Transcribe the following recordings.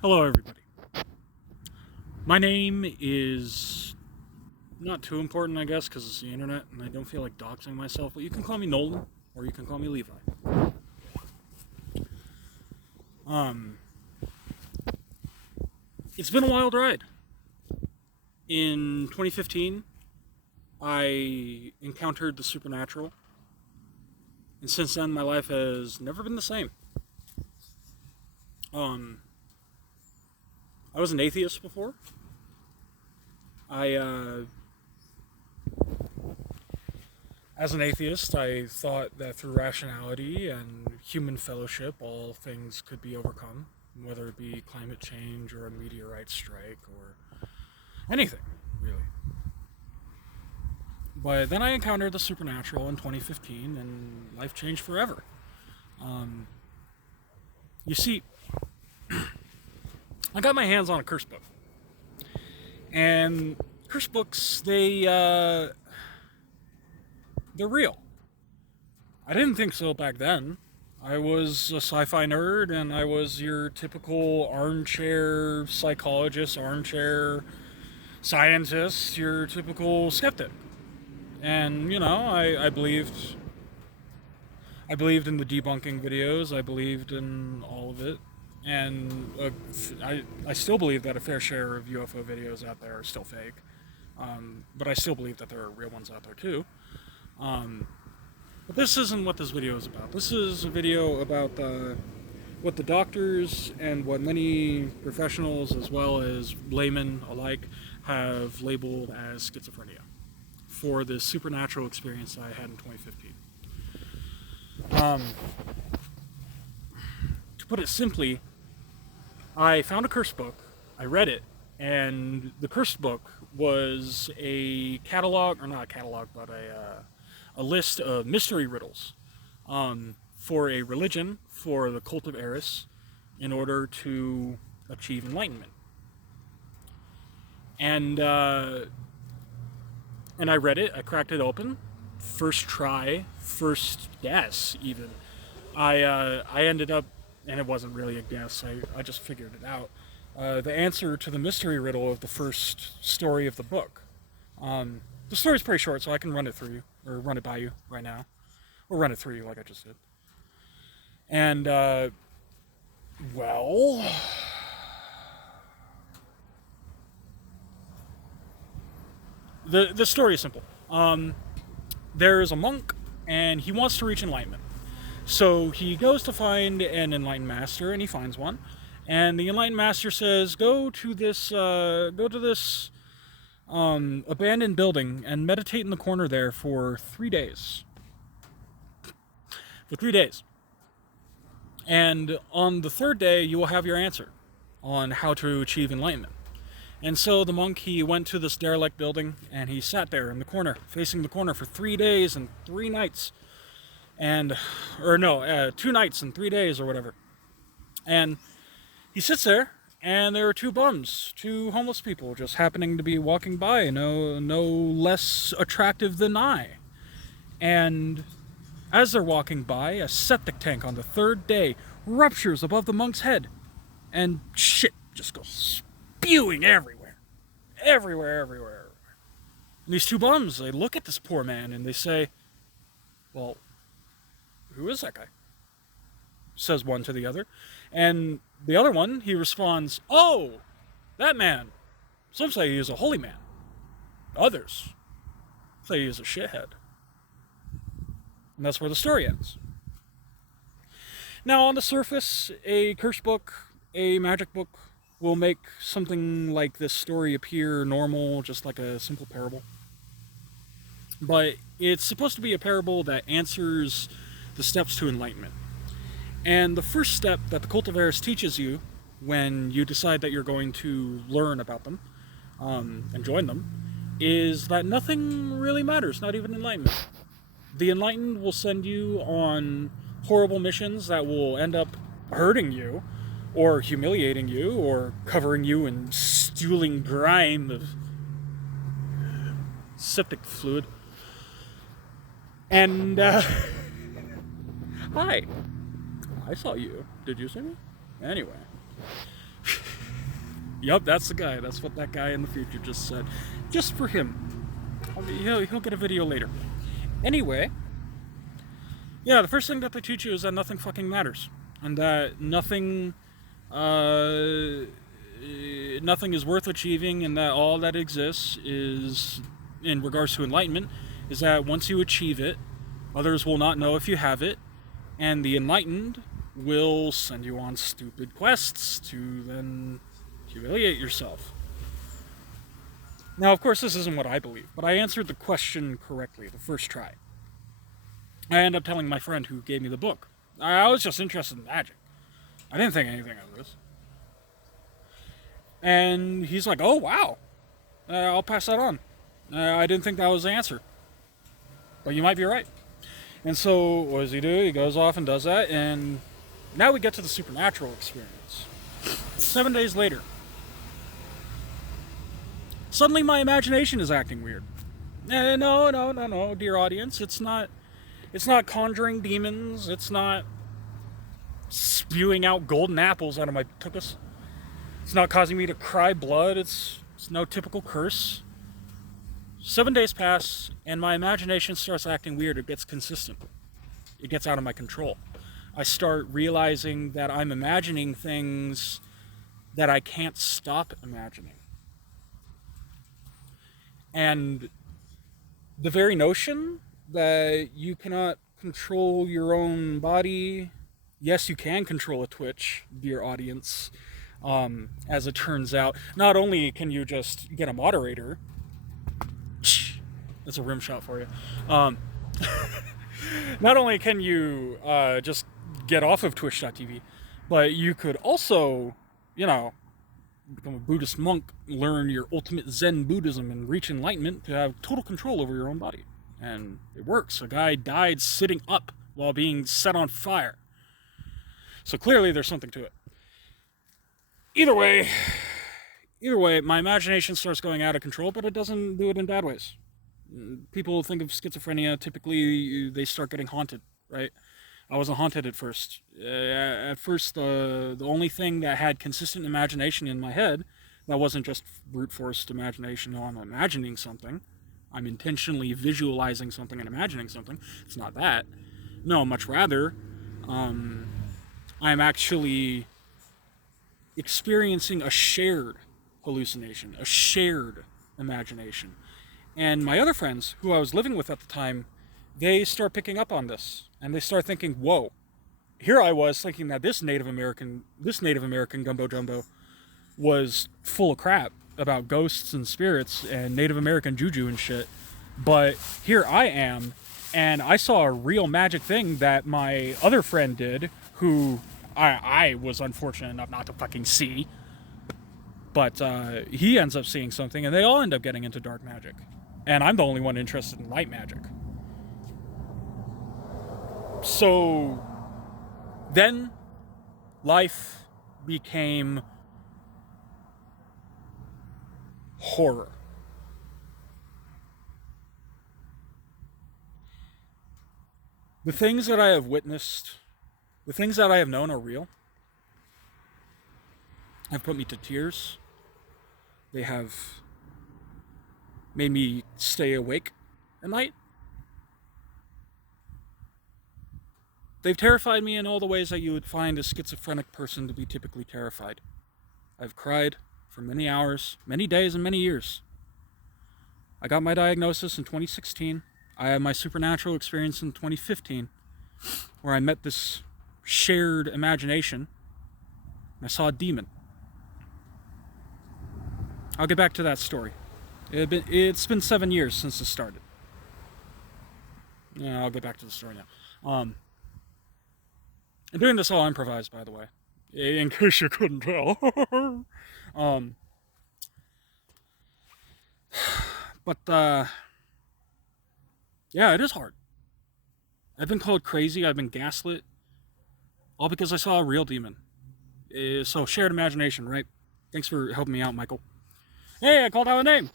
Hello, everybody. My name is not too important, I guess, because it's the internet, and I don't feel like doxing myself, but you can call me Nolan, or you can call me Levi. Um, it's been a wild ride. In 2015, I encountered the supernatural, and since then, my life has never been the same. Um, I was an atheist before. I As an atheist, I thought that through rationality and human fellowship, all things could be overcome, whether it be climate change or a meteorite strike or anything, really. But then I encountered the supernatural in 2015, and life changed forever. Um, you see, I got my hands on a curse book, and curse books they're real. I didn't think so back then. I was a sci-fi nerd, and I was your typical armchair psychologist, armchair scientist, your typical skeptic. And I believed in the debunking videos. I believed in all of it, and I still believe that a fair share of UFO videos out there are still fake. But I still believe that there are real ones out there too. Um, but this isn't what this video is about. This is a video about what the doctors and what many professionals, as well as laymen alike, have labeled as schizophrenia for this supernatural experience that I had in 2015. Um, to put it simply, I found a curse book, I read it, and the curse book was a catalog, or not a catalog, but a list of mystery riddles for a religion, for the cult of Eris, in order to achieve enlightenment. And I read it, I cracked it open, first try, first guess even. I ended up, and it wasn't really a guess, I just figured it out. The answer to the mystery riddle of the first story of the book. The story's pretty short, so I can run it through you, or run it by you right now, or run it through you like I just did. And well, the story is simple. There's a monk, and he wants to reach enlightenment. So he goes to find an enlightened master, and he finds one. And the enlightened master says, "Go to this abandoned building and meditate in the corner there for 3 days. For 3 days. And on the third day, you will have your answer on how to achieve enlightenment." And so the monk, he went to this derelict building, and he sat there in the corner, facing the corner for 3 days and 3 nights. Or no, 2 nights and 3 days or whatever. And he sits there, and there are two bums, two homeless people, just happening to be walking by, no less attractive than I. And as they're walking by, a septic tank on the third day ruptures above the monk's head, and shit just goes spewing everywhere. Everywhere. And these two bums, they look at this poor man, and they say, "Well, who is that guy?" Says one to the other. And the other one, he responds, "Oh, that man. Some say he is a holy man. Others say he is a shithead." And that's where the story ends. Now, on the surface, a curse book, a magic book, will make something like this story appear normal, just like a simple parable. But it's supposed to be a parable that answers the steps to enlightenment. And the first step that the Cult of Eris teaches you when you decide that you're going to learn about them and join them is that nothing really matters, not even enlightenment. The enlightened will send you on horrible missions that will end up hurting you, or humiliating you, or covering you in stewing grime of septic fluid. And, hi. I saw you. Did you see me? Anyway. Yup, that's the guy. That's what that guy in the future just said. Just for him. He'll get a video later. Anyway, yeah, the first thing that they teach you is that nothing fucking matters. And that nothing is worth achieving, and that all that exists is, in regards to enlightenment, is that once you achieve it, others will not know if you have it, and the enlightened will send you on stupid quests to then humiliate yourself. Now, of course, this isn't what I believe, but I answered the question correctly the first try. I ended up telling my friend who gave me the book. I was just interested in magic. I didn't think anything of this. And he's like, oh, wow. I'll pass that on. I didn't think that was the answer. But you might be right. And so, what does he do? He goes off and does that, and now we get to the supernatural experience. 7 days later. Suddenly my imagination is acting weird. No, dear audience. It's not conjuring demons. It's not spewing out golden apples out of my tuchus. It's not causing me to cry blood. It's no typical curse. 7 days pass, and my imagination starts acting weird. It gets consistent. It gets out of my control. I start realizing that I'm imagining things that I can't stop imagining. And the very notion that you cannot control your own body. Yes, you can control a Twitch, dear audience. As it turns out, not only can you just get a moderator. That's a rim shot for you. Not only can you just get off of Twitch.tv, but you could also, become a Buddhist monk, learn your ultimate Zen Buddhism, and reach enlightenment to have total control over your own body. And it works. A guy died sitting up while being set on fire. So clearly there's something to it. Either way, my imagination starts going out of control, but it doesn't do it in bad ways. People think of schizophrenia, typically they start getting haunted, right? I wasn't haunted at first. At first, the only thing that had consistent imagination in my head, that wasn't just brute force imagination, I'm imagining something. I'm intentionally visualizing something and imagining something. It's not that. No, much rather, I'm actually experiencing a shared hallucination, a shared imagination. And my other friends, who I was living with at the time, they start picking up on this. And they start thinking, whoa, here I was thinking that this Native American gumbo jumbo was full of crap about ghosts and spirits and Native American juju and shit. But here I am, and I saw a real magic thing that my other friend did, who I was unfortunate enough not to fucking see. But he ends up seeing something, and they all end up getting into dark magic. And I'm the only one interested in light magic. So then life became horror. The things that I have witnessed, the things that I have known are real, have put me to tears. They have made me stay awake at night. They've terrified me in all the ways that you would find a schizophrenic person to be typically terrified. I've cried for many hours, many days, and many years. I got my diagnosis in 2016. I had my supernatural experience in 2015, where I met this shared imagination. I saw a demon. I'll get back to that story. It's been 7 years since it started. Yeah, I'll get back to the story now. I'm doing this all improvised, by the way, in case you couldn't tell. Yeah, it is hard. I've been called crazy, I've been gaslit, all because I saw a real demon. So, shared imagination, right? Thanks for helping me out, Michael. Hey, I called out a name!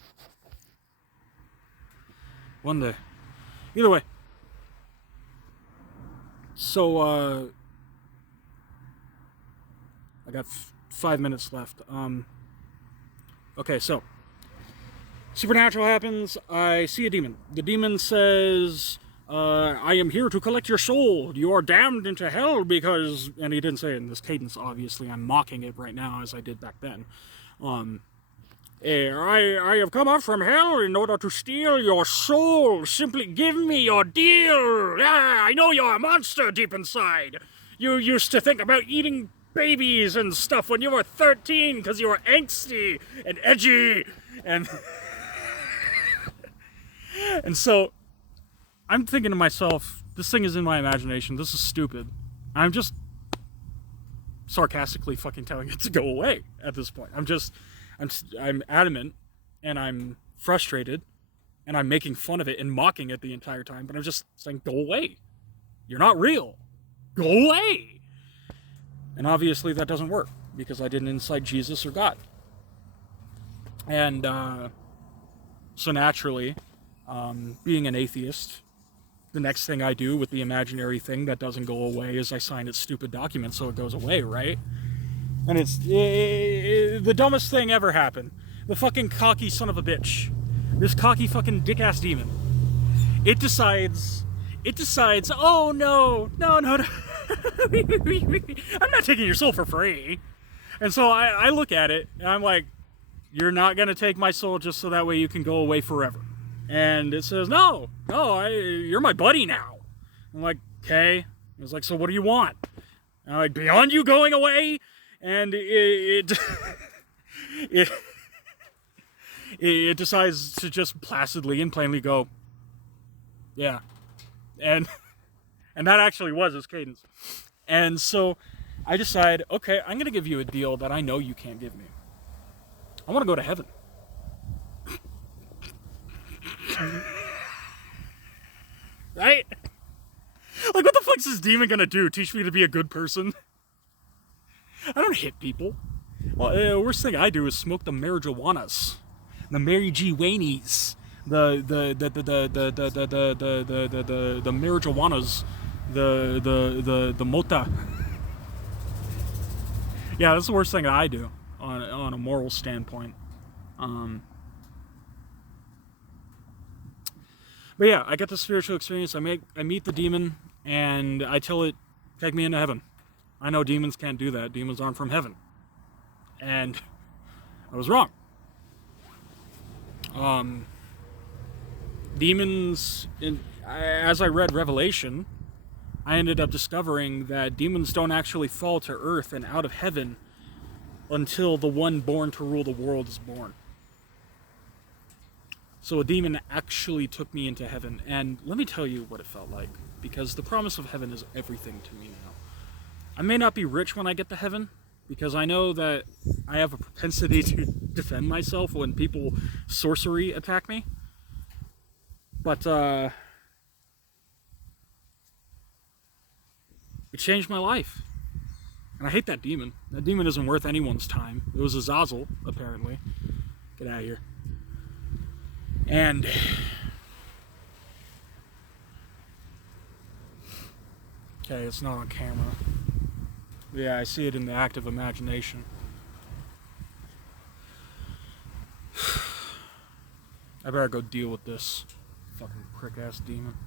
One day. Either way. So, I got 5 minutes left. Okay, so supernatural happens. I see a demon. The demon says, I am here to collect your soul. You are damned into hell because... And he didn't say it in this cadence, obviously. I'm mocking it right now as I did back then. I have come up from hell in order to steal your soul. Simply give me your deal. Ah, I know you're a monster deep inside. You used to think about eating babies and stuff when you were 13 because you were angsty and edgy. And... and so... I'm thinking to myself, this thing is in my imagination. This is stupid. I'm just sarcastically fucking telling it to go away at this point. I'm adamant, and I'm frustrated, and I'm making fun of it and mocking it the entire time, but I'm just saying, go away. You're not real. Go away. And obviously that doesn't work, because I didn't incite Jesus or God. And so naturally, being an atheist, the next thing I do with the imaginary thing that doesn't go away is I sign its stupid document so it goes away, right? And it's the dumbest thing ever happened. The fucking cocky son of a bitch. This cocky fucking dick-ass demon. It decides, oh no. I'm not taking your soul for free. And so I look at it, and I'm like, you're not going to take my soul just so that way you can go away forever. And it says, no, you're my buddy now. I'm like, okay. It's like, so what do you want? And I'm like, beyond you going away? And it decides to just placidly and plainly go, yeah. And that actually was his cadence. And so I decide, okay, I'm going to give you a deal that I know you can't give me. I want to go to heaven. Right? Like, what the fuck's this demon gonna do? Teach me to be a good person? I don't hit people. Well, worst thing I do is smoke the marijuanas, the Mary G. Wainies, the marijuanas, the mota. Yeah, that's the worst thing I do on a moral standpoint. But yeah, I get the spiritual experience. I meet the demon, and I tell it, take me into heaven. I know demons can't do that. Demons aren't from heaven. And I was wrong. Demons, as I read Revelation, I ended up discovering that demons don't actually fall to earth and out of heaven until the one born to rule the world is born. So a demon actually took me into heaven, and let me tell you what it felt like, because the promise of heaven is everything to me now. I may not be rich when I get to heaven, because I know that I have a propensity to defend myself when people sorcery attack me. But it changed my life. And I hate that demon. That demon isn't worth anyone's time. It was Azazel, apparently. Get out of here. And okay, it's not on camera. Yeah, I see it in the active imagination. I better go deal with this fucking prick-ass demon.